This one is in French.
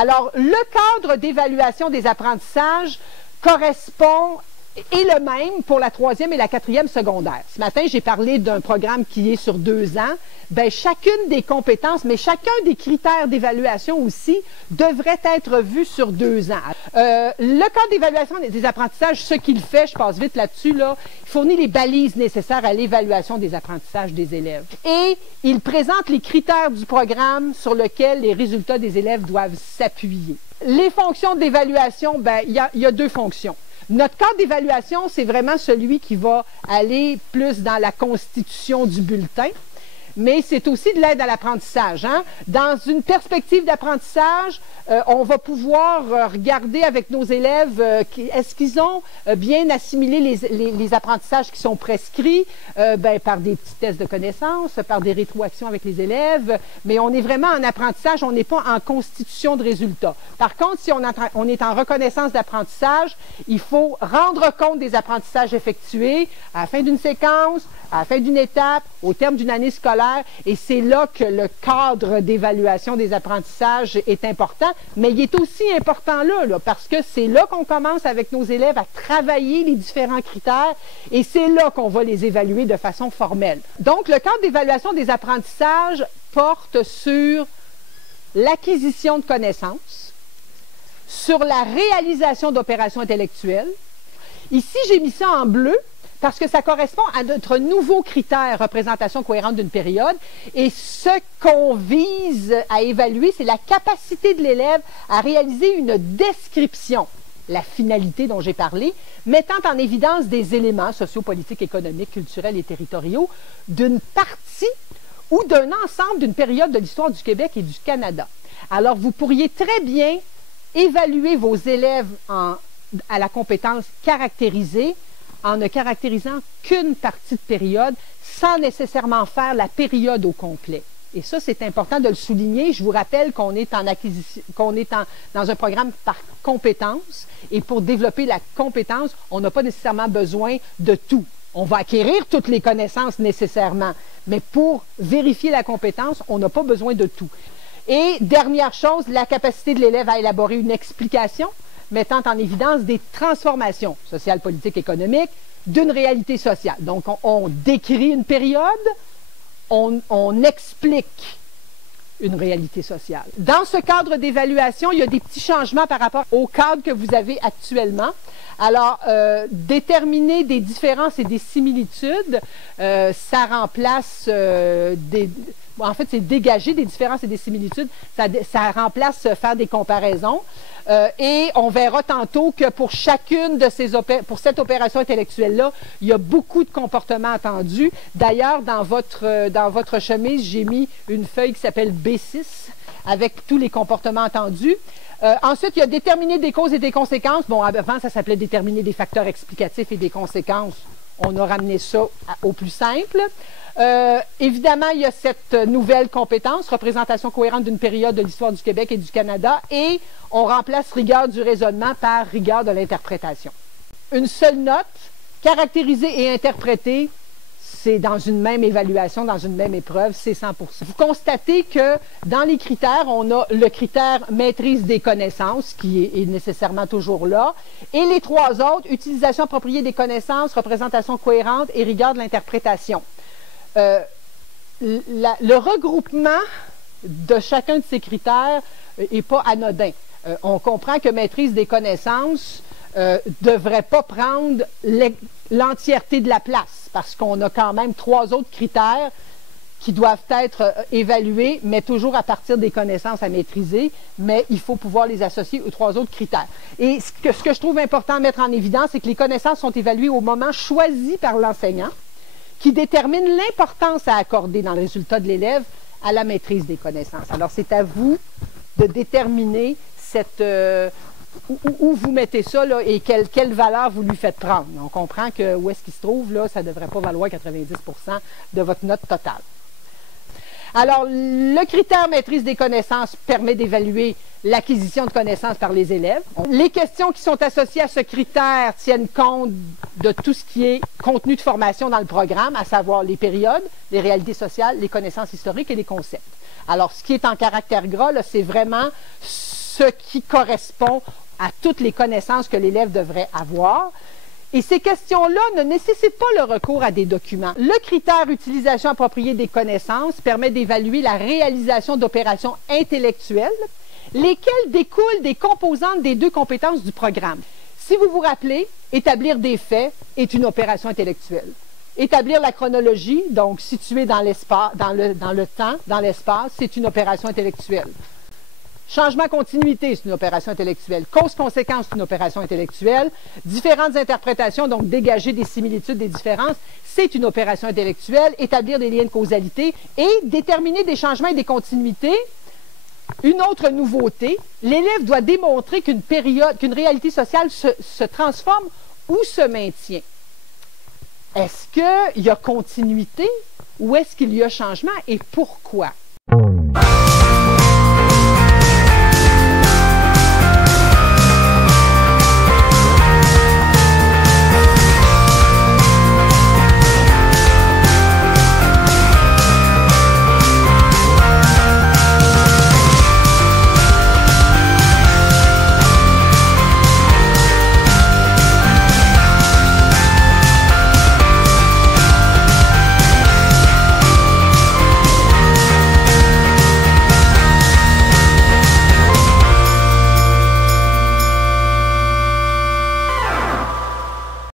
Alors, le cadre d'évaluation des apprentissages correspond est le même pour la 3e et la 4e secondaire. Ce matin, j'ai parlé d'un programme qui est sur 2 ans. Bien, chacune des compétences, mais chacun des critères d'évaluation aussi, devrait être vu sur 2 ans. Le cadre d'évaluation des apprentissages, ce qu'il fait, je passe vite là-dessus, là, il fournit les balises nécessaires à l'évaluation des apprentissages des élèves. Et il présente les critères du programme sur lesquels les résultats des élèves doivent s'appuyer. Les fonctions d'évaluation, bien, il y a 2 fonctions. Notre cadre d'évaluation, c'est vraiment celui qui va aller plus dans la constitution du bulletin, mais c'est aussi de l'aide à l'apprentissage. Hein? Dans une perspective d'apprentissage, on va pouvoir regarder avec nos élèves est-ce qu'ils ont bien assimilé les apprentissages qui sont prescrits par des petits tests de connaissances, par des rétroactions avec les élèves, mais on est vraiment en apprentissage, on n'est pas en constitution de résultats. Par contre, si on est en reconnaissance d'apprentissage, il faut rendre compte des apprentissages effectués à la fin d'une séquence, à la fin d'une étape, au terme d'une année scolaire, et c'est là que le cadre d'évaluation des apprentissages est important, mais il est aussi important là parce que c'est là qu'on commence avec nos élèves à travailler les différents critères, et c'est là qu'on va les évaluer de façon formelle. Donc, le cadre d'évaluation des apprentissages porte sur l'acquisition de connaissances, sur la réalisation d'opérations intellectuelles. Ici, j'ai mis ça en bleu, parce que ça correspond à notre nouveau critère représentation cohérente d'une période. Et ce qu'on vise à évaluer, c'est la capacité de l'élève à réaliser une description, la finalité dont j'ai parlé, mettant en évidence des éléments sociopolitiques, économiques, culturels et territoriaux d'une partie ou d'un ensemble d'une période de l'histoire du Québec et du Canada. Alors, vous pourriez très bien évaluer vos élèves à la compétence caractérisée en ne caractérisant qu'une partie de période sans nécessairement faire la période au complet. Et ça, c'est important de le souligner. Je vous rappelle qu'on est dans un programme par compétence, et pour développer la compétence, on n'a pas nécessairement besoin de tout. On va acquérir toutes les connaissances nécessairement, mais pour vérifier la compétence, on n'a pas besoin de tout. Et dernière chose, la capacité de l'élève à élaborer une explication mettant en évidence des transformations sociales, politiques, économiques d'une réalité sociale. Donc, on décrit une période, on explique une réalité sociale. Dans ce cadre d'évaluation, il y a des petits changements par rapport au cadre que vous avez actuellement. Alors, déterminer des différences et des similitudes, ça remplace en fait, c'est dégager des différences et des similitudes, ça remplace faire des comparaisons. Et on verra tantôt que pour chacune de pour cette opération intellectuelle-là, il y a beaucoup de comportements attendus. D'ailleurs, dans votre chemise, j'ai mis une feuille qui s'appelle B6 avec tous les comportements attendus. Ensuite, il y a déterminer des causes et des conséquences. Bon, avant, ça s'appelait déterminer des facteurs explicatifs et des conséquences. On a ramené ça au plus simple. Évidemment, il y a cette nouvelle compétence, représentation cohérente d'une période de l'histoire du Québec et du Canada, et on remplace rigueur du raisonnement par rigueur de l'interprétation. Une seule note, caractériser et interpréter, c'est dans une même évaluation, dans une même épreuve, c'est 100%. Vous constatez que dans les critères, on a le critère maîtrise des connaissances, qui est nécessairement toujours là, et les 3 autres, utilisation appropriée des connaissances, représentation cohérente et rigueur de l'interprétation. Le regroupement de chacun de ces critères n'est pas anodin. On comprend que maîtrise des connaissances ne devrait pas prendre l'entièreté de la place, parce qu'on a quand même 3 autres critères qui doivent être évalués, mais toujours à partir des connaissances à maîtriser, mais il faut pouvoir les associer aux 3 autres critères. Et ce que je trouve important à mettre en évidence, c'est que les connaissances sont évaluées au moment choisi par l'enseignant, qui détermine l'importance à accorder dans le résultat de l'élève à la maîtrise des connaissances. Alors, c'est à vous de déterminer où vous mettez ça là, et quelle valeur vous lui faites prendre. On comprend que où est-ce qu'il se trouve, là, ça ne devrait pas valoir 90% de votre note totale. Alors, le critère maîtrise des connaissances permet d'évaluer l'acquisition de connaissances par les élèves. Les questions qui sont associées à ce critère tiennent compte de tout ce qui est contenu de formation dans le programme, à savoir les périodes, les réalités sociales, les connaissances historiques et les concepts. Alors, ce qui est en caractère gras, c'est vraiment ce qui correspond à toutes les connaissances que l'élève devrait avoir. Et ces questions-là ne nécessitent pas le recours à des documents. Le critère utilisation appropriée des connaissances permet d'évaluer la réalisation d'opérations intellectuelles, lesquelles découlent des composantes des deux compétences du programme. Si vous vous rappelez, établir des faits est une opération intellectuelle. Établir la chronologie, donc située dans l'espace, dans le temps, dans l'espace, c'est une opération intellectuelle. Changement-continuité, c'est une opération intellectuelle. Cause-conséquence, c'est une opération intellectuelle. Différentes interprétations, donc dégager des similitudes, des différences, c'est une opération intellectuelle. Établir des liens de causalité et déterminer des changements et des continuités. Une autre nouveauté, l'élève doit démontrer qu'une réalité sociale se transforme ou se maintient. Est-ce qu'il y a continuité ou est-ce qu'il y a changement et pourquoi?